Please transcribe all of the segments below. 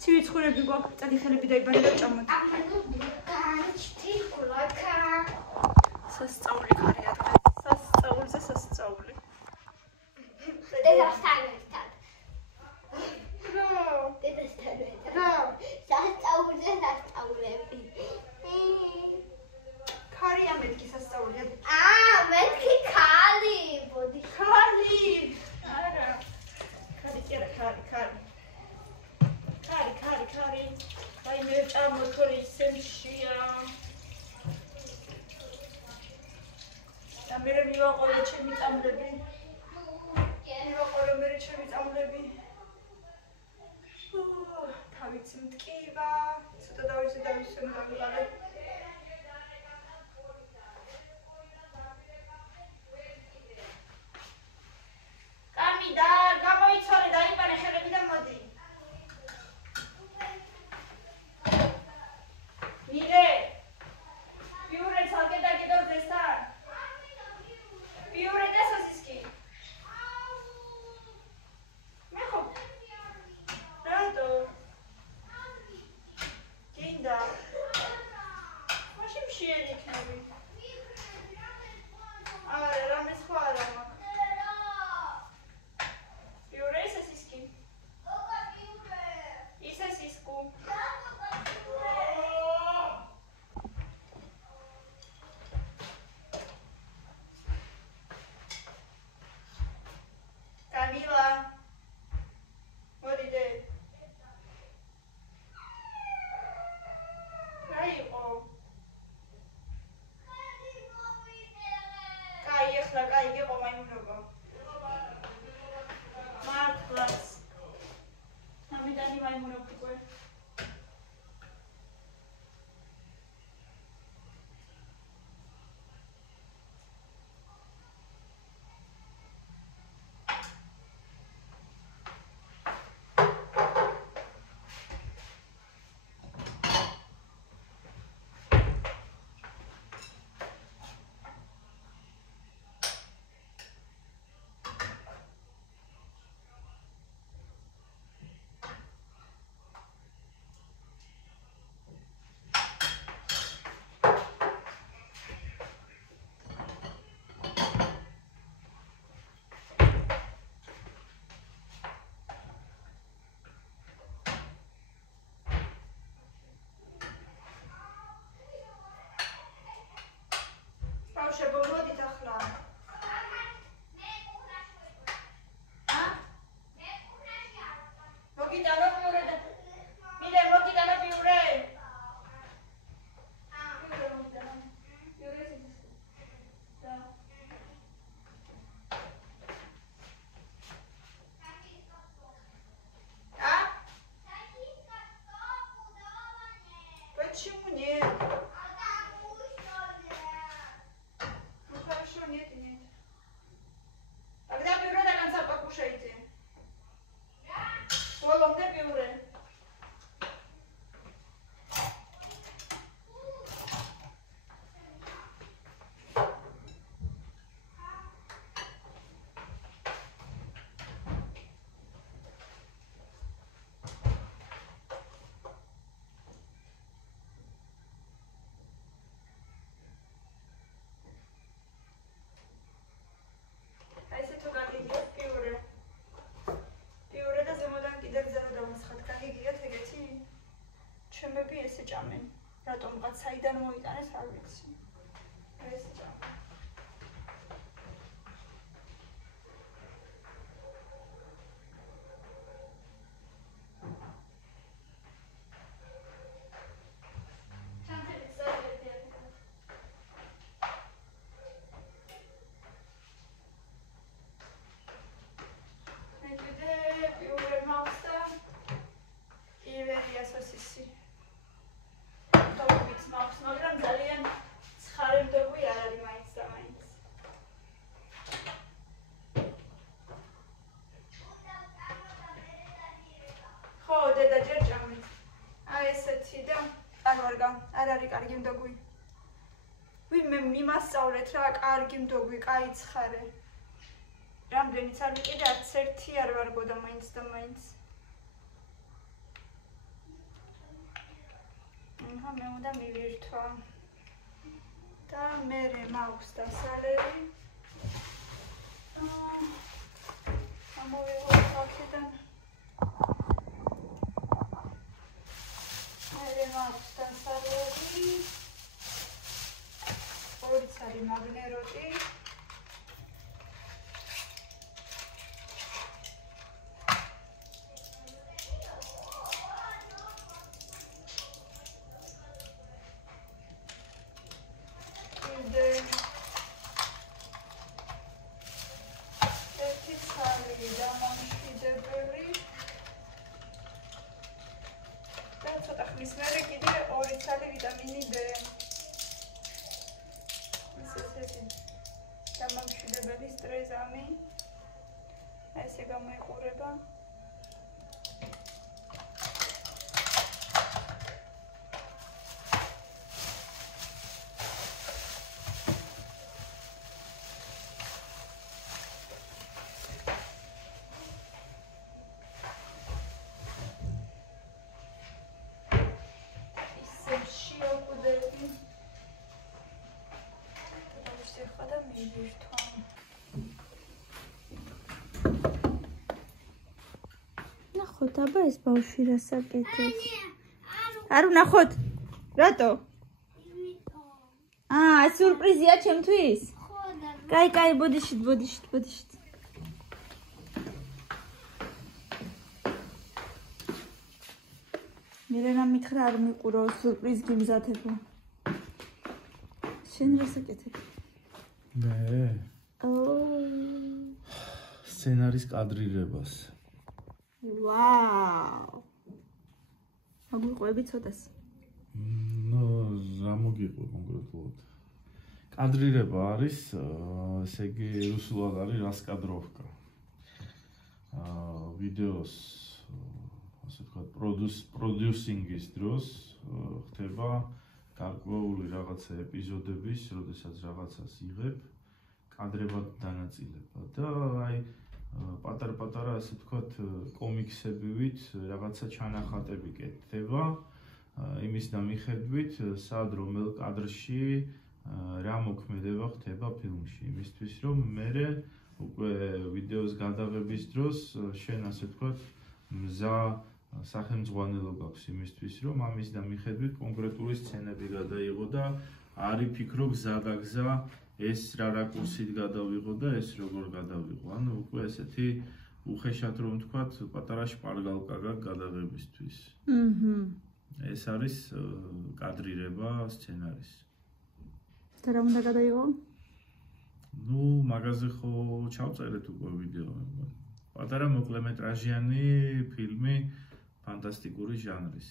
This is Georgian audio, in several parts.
ცივი ცხვრები გვაქვს, წადი ხელები დაიბანე და ჭამოთ. სასწაული ხარია დღეს. სასწაულზე სასწაული. დედასთან ერთად. დედასთან ერთად. სასწაულზე სასწაულები. ხარია მეთქი სასწაულია. მეთქი ხალი, ბოდი. ხალი. არა. ხარი კერა, ხარი. ხარი. აი მე ჭამოთორი სენშია. და მე მივაყოლე ჩემი წამლები. მივაყოლე მე ჩემი წამლები. თავიც მტკივა. ცოტა დავისვენ დავიღალე. კამი და გამოიცვალე დაიბანე ხელები და მოდი. მირე. ბიურე ცალკე დაგიდორდეს-თან. ბიურე და სოსისკი. მე ხო. რატო? გინდა. მაშინ მშიერი იქნები. არა, რამე სხვა არა მაქვს. ბიურე სოსისკი. ისე სისკუ. Camila, მოდიდე. რა იყო? კაი, ახლა კაი გიყო მაიმუნობა. მართლაც. ამიტანი მაიმუნობ უკვე. ბავშვებო, მოდით ახლა. მოგიტანო ბიურე და მილე მოგიტანო ბიურე. ბიურე მოგიტანო. ბიურე სისკუ. და Почему нет? Ну хорошо, нет. Тогда бюро до конца покушайте. Полом да бюро. ჩემები ესე ჭამენ. რატომღაც საიდან მოიტანეს არ ვიცი. ესე ჭამენ. მაგრამ ძალიან ცხარე მდოგვი არ არის მაინც და მაინც. ხო, დედა ჯერ ჭამეთ. აი ესეთი და არ ვარგა, არ არის კარგი მდოგვი. ვინმე მიმასწავლეთ რა, კარგი მდოგვი, კაი ცხარე. რამდენიც არ ვიყიდე, არც ერთი არ ვარგოდა მაინც და მაინც. აჰა, მე უნდა მივირთვა. და მე მაქვს დასალევი. ამოვიღო აქედან. მე მაქვს დასალევი. ორი ცალი მაგნეროტი. ნახოთ აბა ეს ბავშვი რა საკეთებს. არ ვნახოთ. რატო? სურპრიზია ჩემთვის? კაი, ბოდიშით. მირენა მითხრა არ მიყურო სურპრიზ გიმზადებო. შენ რა საკეთებ? მე სცენარის კადრირებას. ვაუ. მოგვიყვები ცოტას. რა მოგიყვე კონკრეტულად. კადრირება არის, ესე იგი რუსულად არის რასკადროვკა. ვიდეოს ასე ვთქვათ, პროდიუსინგის დროს ხდება გარკვეული რაღაცა ეპიზოდების, როდესაც რაღაცას იღებ, კადრებად დანაწილება და აი პატარ-პატარა ასე ვთქვათ, კომიქსებივით რაღაცა ჩანახატები კეთდება, იმის დამიხედვით, სად რომელ კადრში რა მოქმედება ხდება ფილმში, იმისთვის რომ მე უკვე ვიდეოს გადაღების დროს შენ ასე ვთქვათ, მზა სახელმძღვანელო გაქვს იმისთვის, რომ ამის დამიხედვით კონკრეტული სცენები გადაიღო და არი ფიქრო გზა ეს რა რაკურსით გადავიღო და ეს როგორ გადავიღო. ანუ უკვე ესეთი უხეშად რომ ვთქვათ, პატარა შპარგალკა გაქვს გადაღებისთვის. ეს არის კადრირება სცენარის. და რა უნდა გადაიღო? მაგაზე ხო ჩავწერეთ უკვე ვიდეო. პატარა მოკლემეტრაჟიანი ფილმი ფანტასტიკური ჟანრის.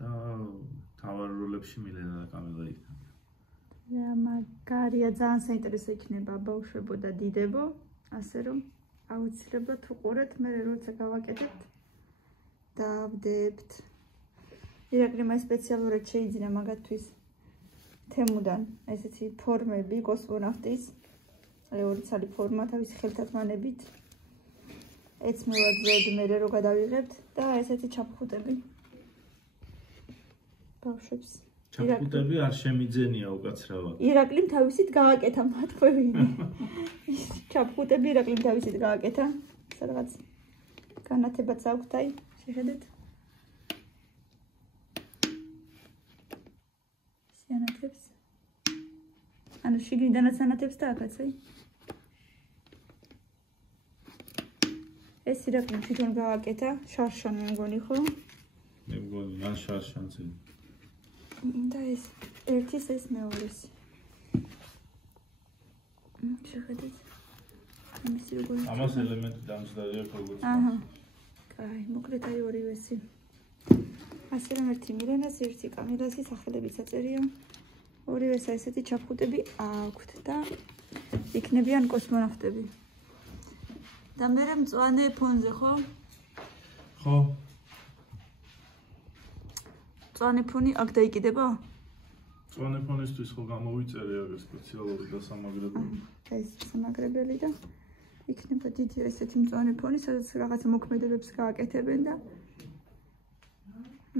და თავარ როლებში მილენა და კამელა იქნება. მაგარია, ძალიან საინტერესო იქნება ბავშვებო და დიდებო, ასე რომ აუცილებლად უყურეთ, მე როცა გავაკეთებთ და ვდებთ. ირაკლიმ სპეციალურად შეიძინა მაგათთვის თემუდან ესეთი ფორმები კოსმონავტის, ორი ცალი ფორმა თავისი ხელთათმანებით. ეცმევად ზედ მე რო გადავიღებთ და ესეთი ჩაფხუტები. ბავშვებს. ჩაფხუტები არ შემიძენია უკაცრავად. ირაკლიმ თავისით გააკეთა მათქვევინი. ჩაფხუტები ირაკლიმ თავისით გააკეთა. სადღაც განათებაც აქვს აი, შეხედეთ. სიანათებს. ანუ შიგნიდანაც ანათებს და აქაც აი. ეს ირაკლიმ თვითონ გააკეთა, შარშან მე მგონი ხო? მე მგონი ან შარშანზე. და ეს ერთის ეს მეორეს. შეხედეთ. ამის როგორ ამას ელემენტი დამზადდა როგორც. აჰა. კაი, მოკლედ აი ორივესი. ასე რომ ერთი მირენას, ერთი კამილასის სახელებიც აწერია. ორივეს ესეთი ჩაფხუტები აქვთ და იქნებიან კოსმონავტები. და მე მწვანე ფონზე ხო? ხო. მწვანე ფონი აქ დაიკიდება? მწვანე ფონისთვის ხო გამოვიწერე აგ სპეციალური დასამაგრებელი. დღეს სამაგრებელი და იქნება დიდი ესეთი მწვანე ფონი, სადაც რაღაცა მოქმედებებს გააკეთებენ და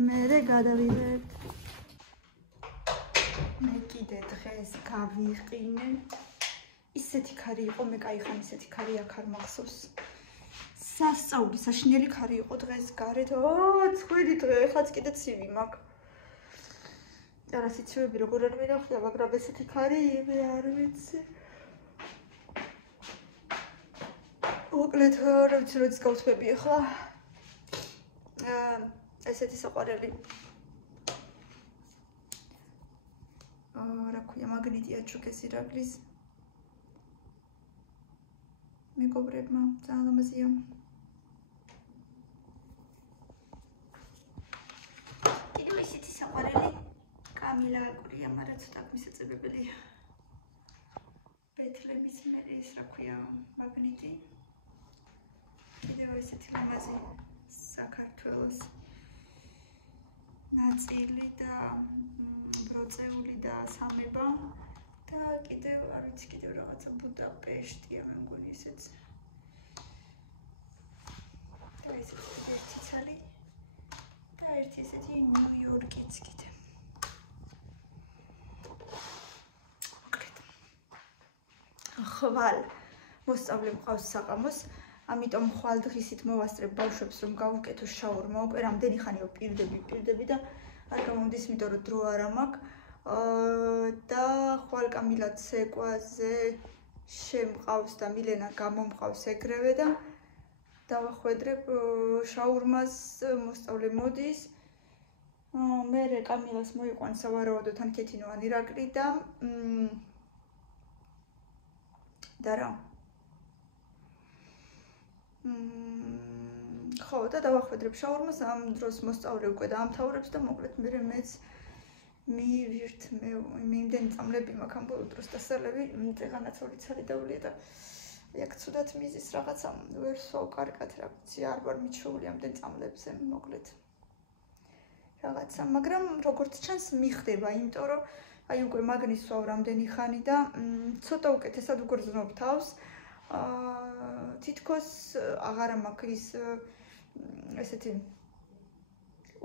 მერე გადავიღებთ. მე კიდე დღეს გავიყინე. ისეთი ქარი იყო, მე кайხან ისეთი ქარი აქ არ მახსოვს. სასწაული საშინელი ქარი იყო დღეს გარეთ. 9 დღე, ეხლაც კიდე ცივი მაქვს. არა სიცივები როგორ არ მინახია, მაგრამ ესეთი ქარი მე არ ვიცი. მოკლედ რა ვიცი როდის გავწვევი ახლა. ესეთი საყვარელი რა ქვია მაგნიტია ჩუქესი რაგლის მეგობრებმა ძალიან ლამაზია. კიდევ ესეთი საყვარელი კამილა აკვირია, მაგრამ ცოტა მისაწებებელია. ბეთლემის მერე ეს რა ქვია მაგნიტი. კიდევ ესეთი ლამაზი საქართველოს ნაწილი და ბროწეული და სამება და კიდევ არ ვიცი კიდევ რაღაცა ბუდაპეშტია მე მგონი ესეც და ესეც ერთი ცალი და ერთი ესეთი ნიუ-იორკიც კიდე მოკლედ ხვალ მოსწავლე მყავს საყამოს ამიტომ ხვალ დღისით მოვასწრებ ბავშვებს რომ გავუკეთო შაურმა უკვე რამდენი ხანია პირდები და არ გამომდის იმიტომ რომ დრო არ მაქვს და ხვალ კამილა ცეკვაზე შემყავს და მილენა გამომყავს ეგრევე და დავახვედრებ შაურმას მოსწავლე მოდის მე კამილას მოიყვანს სავარაუდოდ ან ქეთინო ან ირაკლი და რა ხო და დავახვედრებ შაურმას ამ დროს მოსწავლე უკვე დაამთავრებს და მოკლედ მეც მივირთ მე იმდენი წამლები მაქვს ამ ბოლო დროს დასალევი წეღანაც 2 ცალი დავლია და აქ ცუდად მიზის რაღაცა ვერ სვავ კარგად რა ვიცი არ ვარ მიჩვეული ამდენ წამლებზე მოკლედ რაღაცა მაგრამ როგორც ჩანს მიხდება იმიტომ რომ აი უკვე მაგნის სვავ რამდენი ხანი და ცოტა უკეთესად უგრძნობ თავს თითქოს აღარ მაქვს ის ესეთი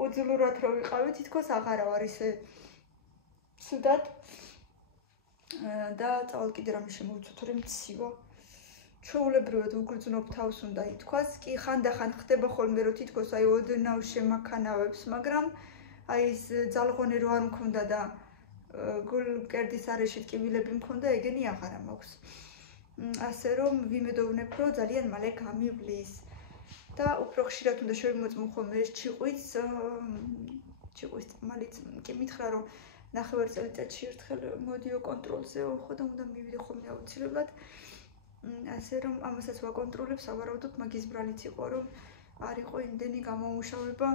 უძლურად რო ვიყავი თითქოს აღარა ვარ ისე ცუდად და წავალ კიდე რამე შემოვიცოთ რომ მცივა ჩვეულებრივად უგრძნობ თავს უნდა ითქვას კი ხანდახან ხდება ხოლმე რომ თითქოს აი ოდნავ შემაქანავებს მაგრამ აი ეს ძალღონე რო არ მქონდა და გულმკერდის არეში ტკივილები მქონდა ეგენი აღარა მაქვს ასე რომ ვიმედოვნებ რომ ძალიან მალე გამივლის და უფრო ხშირად უნდა შევიმოწმო ხოლმე ეს ჩიყვის მალიც კი მითხრა რომ ნახევარ წელიწადში ერთხელ მოდიო კონტროლზე ხო და უნდა მივიდე ხოლმე აუცილებლად ასე რომ ამასაც ვაკონტროლებ სავარაუდოდ მაგის ბრალიც იყო რომ არ იყო იმდენი გამომუშავება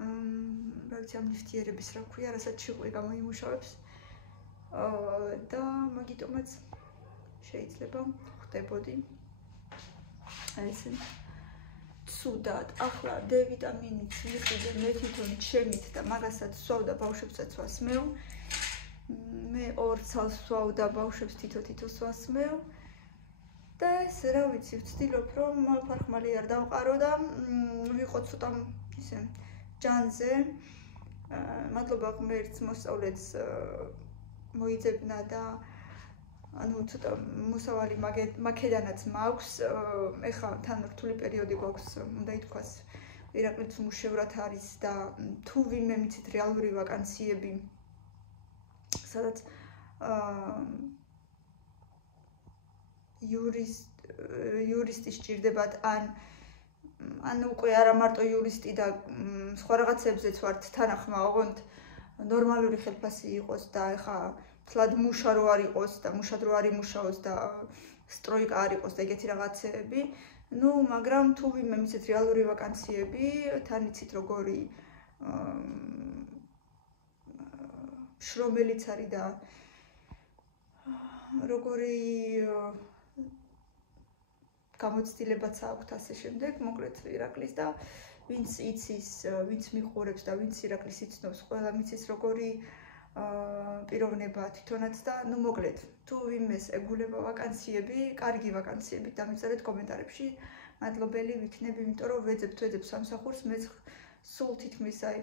რა ვიცი ამ ნივთიერების რა ქვია რასაც ჩიყვი გამოიმუშავებს და მაგიტომაც შეიძლება ხდებოდი ესე ცუდად ახლა D ვიტამინიც მიყიდე მე თვითონ ჩემით და მაგასაც სვავ და ბავშვებსაც ვასმევ მე 2 ცალს სვავ და ბავშვებს თითო-თითოს ვასმევ და ეს რა ვიცი ვცდილობ რომ ფარხმალი არ დავყარო და ვიყო ცოტა ისე ჯანზე მადლობა ღმერთს მოსწავლეც მოიძებნა და ანუ ცოტა მოსავალი მაქედანაც მაქვს ეხლა თან რთული პერიოდი გვაქვს უნდა ითქვას ირაკლიც მუშევრად არის და თუ ვინმე მიცით რეალური ვაკანციები სადაც იურისტი სჭირდებათ ან უკვე არა მარტო იურისტი და სხვა რაღაცებზეც ვართ თანახმა ოღონდ ნორმალური ხელფასი იყოს და ეხა თლად მუშა რო არ იყოს და მუშად რო არ იმუშაოს და სტროიკა არ იყოს და ეგეთი რაღაცეები ну მაგრამ თუ ვინმე მიცეთ რეალური ვაკანციები თან იცით როგორი შრომელიც არის და როგორი გამოცდილებაც აქვს ასე შემდეგ მოკლედ ირაკლის და ვინც იცის ვინც მიყურებს და ვინც ირაკლის იცნობს ყველა მიცის როგორი პიროვნება თვითონაც და ნუ მოკლედ თუ ვინმეს ეგულება ვაკანციები, კარგი ვაკანციები დამიწერეთ კომენტარებში. მადლობელი ვიქნები, იმიტომ რომ ვეძებ სამსახურს, მე სულ თითქმის აი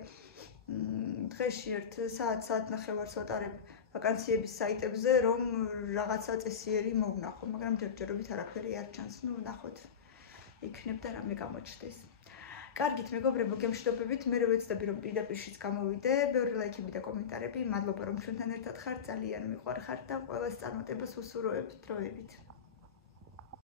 დღეში ერთ საათ-ნახევარს ვატარებ ვაკანციების საიტებზე, რომ რაღაცა წესიერი მოვნახო, მაგრამ ჯერჯერობით არაფერი არ ჩანს, ნუ ნახოთ. იქნებ და რამე გამოჩნდეს. კარგით, მეგობრებო, გემშვიდობებით, მე ვეცდები რომ პირდაპირშიც გამოვიდე, ბევრი ლაიქები და კომენტარები. მადლობა რომ ჩვენთან ერთად ხართ, ძალიან მიყვარხართ და ყველას წარმატებას უსურვებთ დროებით.